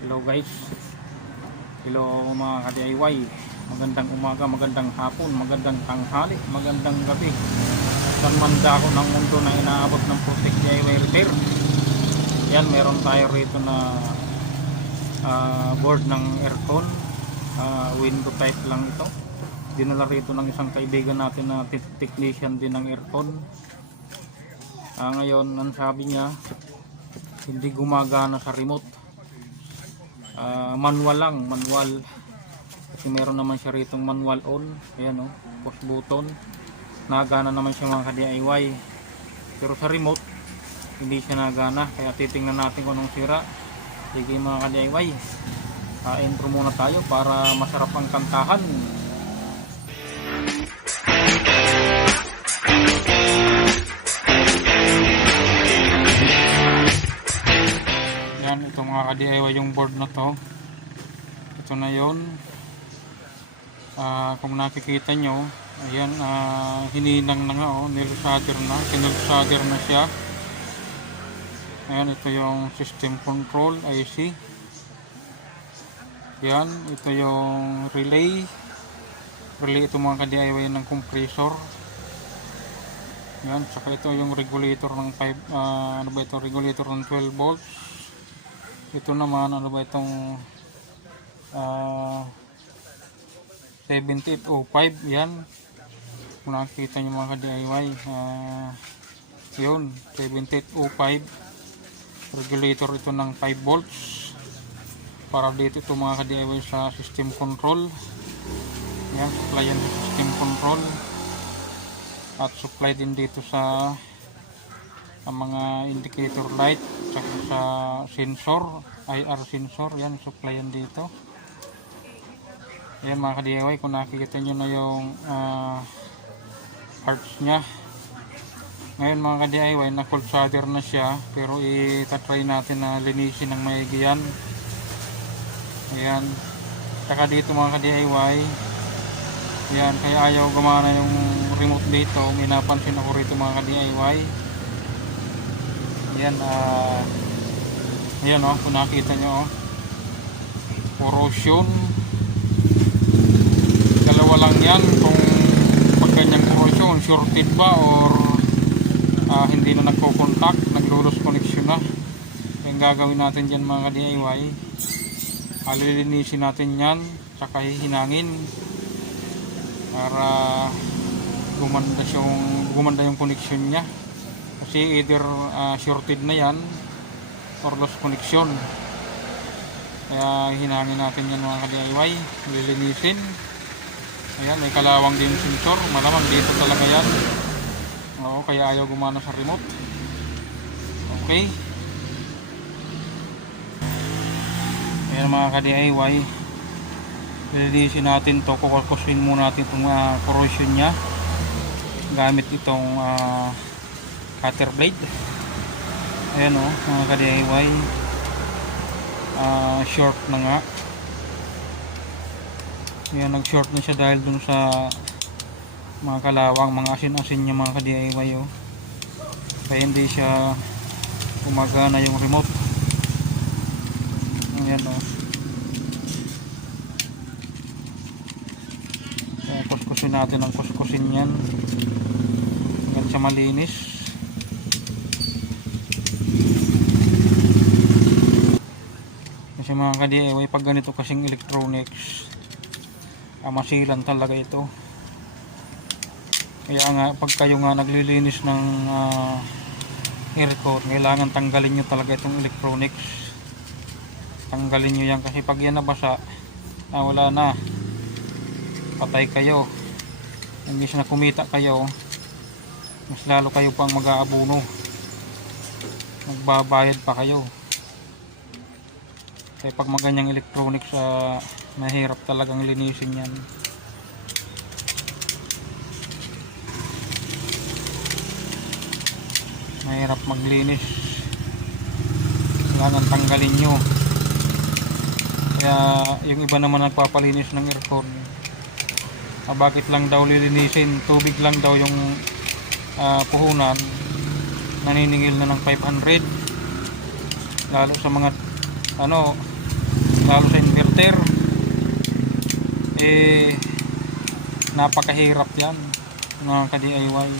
Hello guys, hello mga ka-DIY. Magandang umaga, magandang hapon, magandang tanghali, magandang gabi. Saan man dako ng mundo na inaabot ng Protect DIY Repair. Yan, meron tayo rito na board ng aircon, window type lang ito. Dinala rito ng isang kaibigan natin na technician din ng aircon. Ngayon, ang sabi niya, hindi gumagana sa remote. Manual lang, manual, kasi meron naman siya ritong manual on, ayan o, push button, nagana naman siya mga ka-DIY, pero sa remote hindi siya nagana. Kaya titingnan natin kung anong sira. Sige mga ka-DIY, intro muna tayo para masarap ang kantahan. Ito mga ka-DIY yung board na to. Ito na yon. Kung nakikita nyo, ayan, hininang na nga, nilusader na, kinulsader na siya. Ayan, ito yung system control IC. Ayan, ito yung relay ito mga ka-DIY ng compressor. Ayan, saka ito yung regulator ng 5, ano ba ito, regulator ng 12 volts. Ito naman, ano ba itong 7805, yan. Kung nakikita nyo mga ka-DIY, yun, 7805. Regulator ito ng 5 volts. Para dito ito mga ka-DIY sa system control. Yan, supply yan sa system control. At supply din dito sa ang mga indicator light, tsaka sa sensor, IR sensor, yan, supply yan dito. Yan mga ka-DIY, kung nakikita nyo na yung parts nya. Ngayon mga ka-DIY, na cold solder na siya, pero itatry natin na linisin ng maigi yan. Ayan, tsaka dito mga ka-DIY, yan, kaya ayaw gumana yung remote dito. May napansin ako rito mga ka-DIY. Yan, ayan kung nakita nyo, corrosion. Dalawa lang yan, kung pag ganyang corrosion, shorted ba or hindi na nagko-contact, naglulos connection na. Yung gagawin natin dyan mga ka-DIY, alilinisin natin yan, tsaka hihinangin para gumanda yung connection nya. Kasi either shorted na yan or lost connection. Kaya hinangin natin yan mga ka-DIY, lilinisin. Ayan, may kalawang din sensor, malamang dito talaga yan. Oo, kaya ayaw gumana sa remote. Okay, ayan mga ka-DIY, lilinisin natin to. Kukusin muna natin itong corrosion nya gamit itong cutter blade. Ayan mga ka-DIY, short na nga. Ayan, nag short na siya dahil dun sa mga kalawang, mga asin-asin niya mga ka-DIY kaya hindi siya gumagana yung remote. Ayan kaya kuskusin natin ang kuskusin yan hanggang siya malinis. Kasi mga ka-DIY, pag ganito kasing electronics, masilan talaga ito. Kaya nga, pag kayo nga naglilinis ng aircon, kailangan tanggalin nyo talaga itong electronics. Tanggalin nyo yan, kasi pag yan nabasa, wala na, patay kayo. Imbis na kumita kayo, mas lalo kayo pang mag-aabuno, magbabayad pa kayo. Kaya pag maganyang electronics, mahirap talagang linisin yan. Mahirap maglinis, kailangan tanggalin nyo. Kaya yung iba naman nagpapalinis ng aircon, bakit lang daw lilinisin, tubig lang daw yung puhunan, naniningil na ng 500. Lalo sa mga lalo sa inverter, napakahirap yan mga ka-DIY.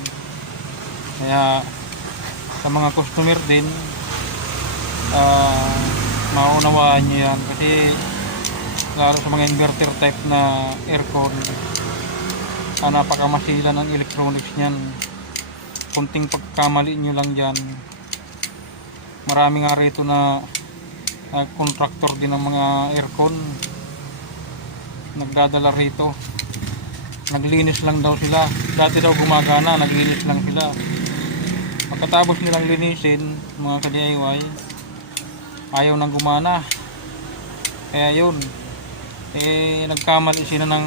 Kaya sa mga customer din, maunawaan nyo yan, kasi lalo sa mga inverter type na aircon, napakamasila ng electronics nyan. Kunting pagkamali nyo lang dyan, marami nga rito na contractor din ng mga aircon nagdadala rito, naglinis lang daw sila. Dati daw gumagana, naglinis lang sila. Pagkatapos nilang linisin mga ka-DIY, ayaw nang gumana. Kaya yun, nagkamali sila ng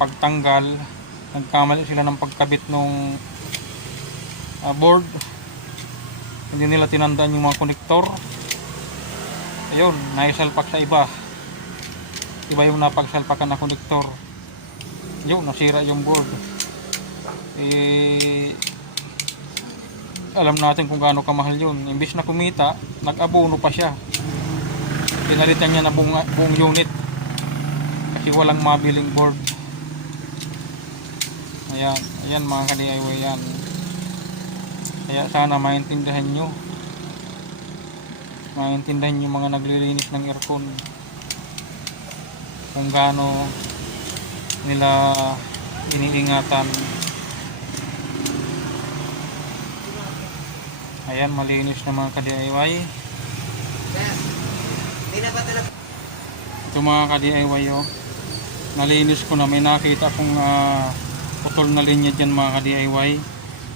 pagtanggal, nagkamali sila ng pagkabit nung board. Hindi nila tinandaan yung mga konektor. Ayun, naisalpak sa iba yung napagsalpakan na konektor. Yun, nasira yung board. Alam natin kung gaano kamahal yun. Imbis na kumita, nag-abono pa siya. Pinalitan niya na buong unit kasi walang mabiling board. Ayan mga ka-DIY yan. Kaya sana maintindihan nyo mga naglilinis ng aircon kung gaano nila iniingatan. Ayan, malinis na mga ka-DIY. Ito mga ka-DIY, nalinis ko na. May nakita akong putol na linya dyan mga ka-DIY.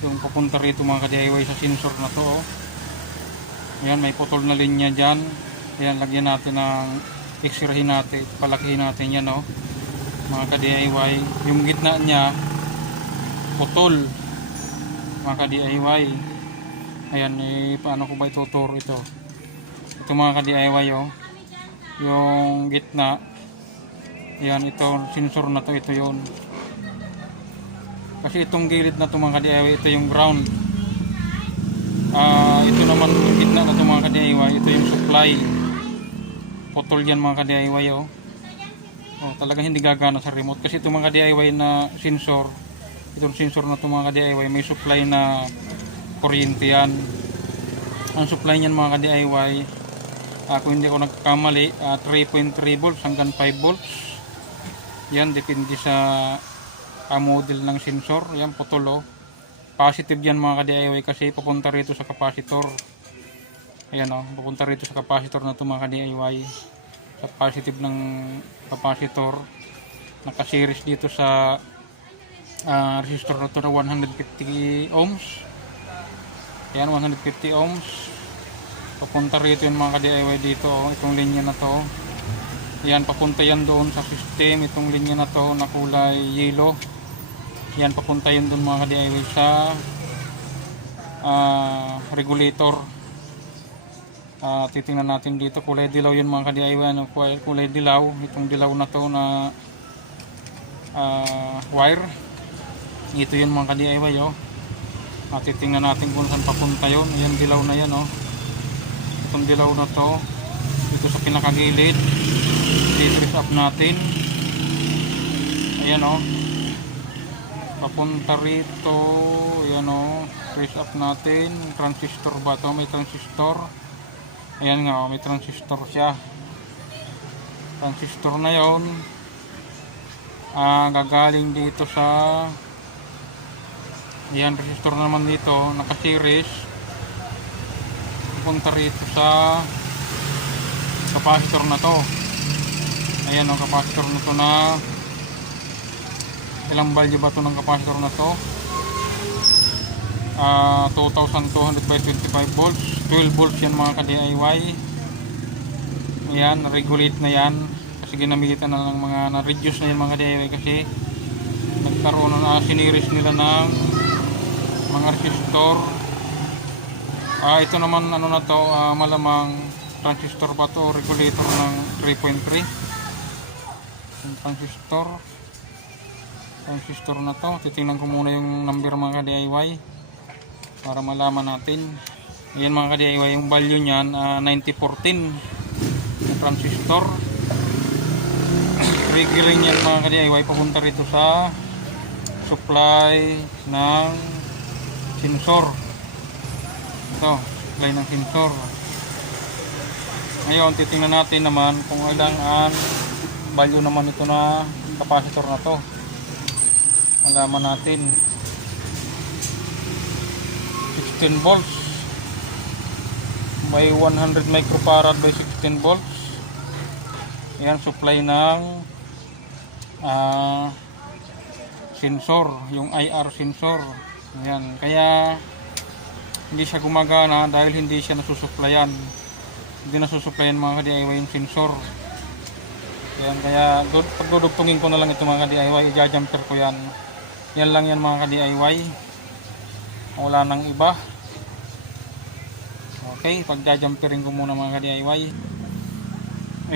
Yung papunta rito mga ka-DIY sa sensor na to. Ayan, may putol na linya dyan. Ayan, lagyan natin ng x-rayin natin, palakihin natin yan mga ka-DIY. Yung gitna niya putol mga ka-DIY. Ayan, paano ko ba ituturo ito? Ito mga ka-DIY, yung gitna. Ayan, ito sensor na to, ito yun. Kasi itong gilid na ito mga ka-DIY, ito yung ground. Ito naman yung gitna na ito mga ka-DIY, ito yung supply. Putol yan mga ka-DIY. Talagang hindi gagana sa remote. Kasi itong mga ka-DIY na sensor, itong sensor na ito mga ka-DIY, may supply na kuryente yan. Ang supply niyan mga ka-DIY, kung hindi ako nagkamali, 3.3 volts hanggang 5 volts. Yan, depende sa model ng sensor. Yan, putol. Positive yan mga ka-DIY kasi papunta rito sa capacitor. Ayan, papunta rito sa capacitor na ito mga ka-DIY. Sa positive ng capacitor, naka-series dito sa resistor na ito na 150 ohms. Ayan, 150 ohms. Papunta rito yung mga ka-DIY dito, itong linya na to. Ayan, papunta yan doon sa system, itong linya na to na kulay yellow. Yan, papunta yun doon mga ka-DIY sa regulator. Titingnan natin dito, kulay dilaw yun mga ka-DIY. Kulay dilaw, itong dilaw na to na wire. Ito yun mga ka-DIY. Titingnan natin kung saan papunta yun. Yan, dilaw na yan. Itong dilaw na to, dito sa pinakagilid, i-trace up natin. Ayan, papunta rito. Ayan, trace up natin. Transistor ba to? May transistor. Ayan nga, may transistor siya. Transistor na yon, gagaling dito sa, ayan, resistor naman dito, naka-series. Papunta rito sa capacitor na to. Ayan, capacitor na to na, ilang value ba to ng capacitor na to? 2200 by 25 volts. 12 volts yan mga ka-DIY. Ayan, regulate na yan kasi ginamitan na ng mga na-reduce na yan mga ka-DIY kasi nagkaroon na siniris nila ng mga resistor. Ito naman ano na to, malamang transistor ba to, regulator ng 3.3. Transistor na to. Titingnan ko muna yung number mga ka-DIY para malaman natin. Ayan mga ka-DIY, yung value niyan 9014 yung transistor. Triggering yan mga ka-DIY papunta rito sa supply ng sensor. Ito, supply ng sensor. Ngayon titingnan natin naman kung ilang ang value naman ito na capacitor na to. Malaman natin 16 volts may 100 microfarad by 16 volts. Yan supply ng sensor, yung IR sensor. Yan, kaya hindi siya gumagana dahil hindi siya nasusuplayan. Hindi nasusuplayan mga ka-DIY yung sensor. Yan, kaya pagdudugtungin ko na lang ito mga ka-DIY, i-jumper ko yan. Yan lang yan mga ka-DIY. Wala nang iba. Okay, pag-jumperin ko muna mga ka-DIY.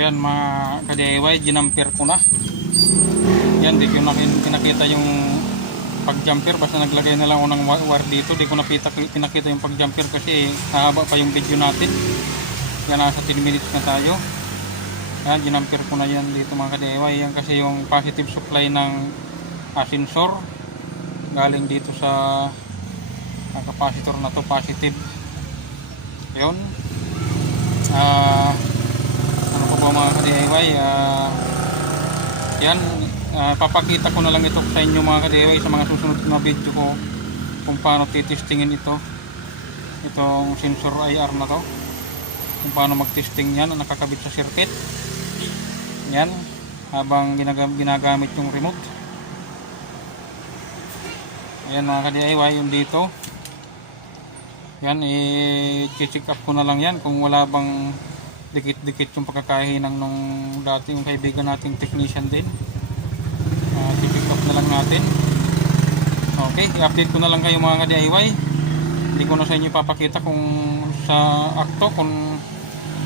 Ayan mga ka-DIY, ginamper ko na. Yan, di ko nakita yung pag-jumper. Basta naglagay na lang ako ng wire dito. Di ko pinakita yung pag-jumper kasi hahaba pa yung video natin. Yan, nasa 10 minutes na tayo. Yan, ginamper ko na yan dito mga ka-DIY. Yan kasi yung positive supply ng sensor. Galing dito sa capacitor na to, positive. Yun. Ano po ba mga ka-DIY? Yan. Papakita ko na lang ito sa inyo mga ka-DIY sa mga susunod na video ko kung paano titestingin itong sensor IR na to, kung paano mag-testing yan na nakakabit sa circuit. Yan. Habang ginagamit yung remote. Yan mga ka-DIY, yung dito. Yan, i-check up ko na lang yan kung wala bang dikit-dikit yung pagkakahinang nung dati yung kaibigan nating technician din. I-check up na lang natin. Okay, i-update ko na lang kayo mga ka-DIY. Hindi ko na sa inyo papakita kung sa akto kung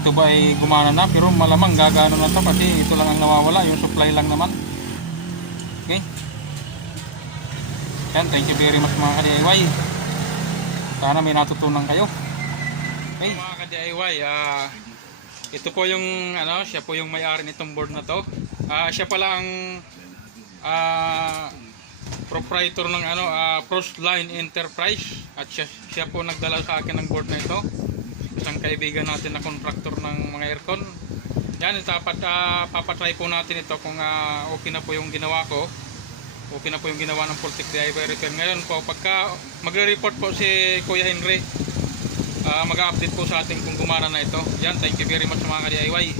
ito ba ay gumana na, pero malamang gagano na to kasi ito lang ang nawawala, yung supply lang naman. Okay. Yan, thank you very much mga ka-DIY. Sana may natutunan kayo. Okay. Mga ka-DIY, ito po yung siya po yung may-ari nitong board na to. Siya pala ang proprietor ng Frostline Enterprise at siya po nagdala sa akin ng board na ito. Isang kaibigan natin na contractor ng mga aircon. Yan, papatry po natin ito kung okay na po yung ginawa ko. Okay na po yung ginawa ng Pultec DIY Repair. Ngayon po, pagka magre-report po si Kuya Henry, mag-update po sa atin kung gumana na ito. Yan, thank you very much mga ka-DIY.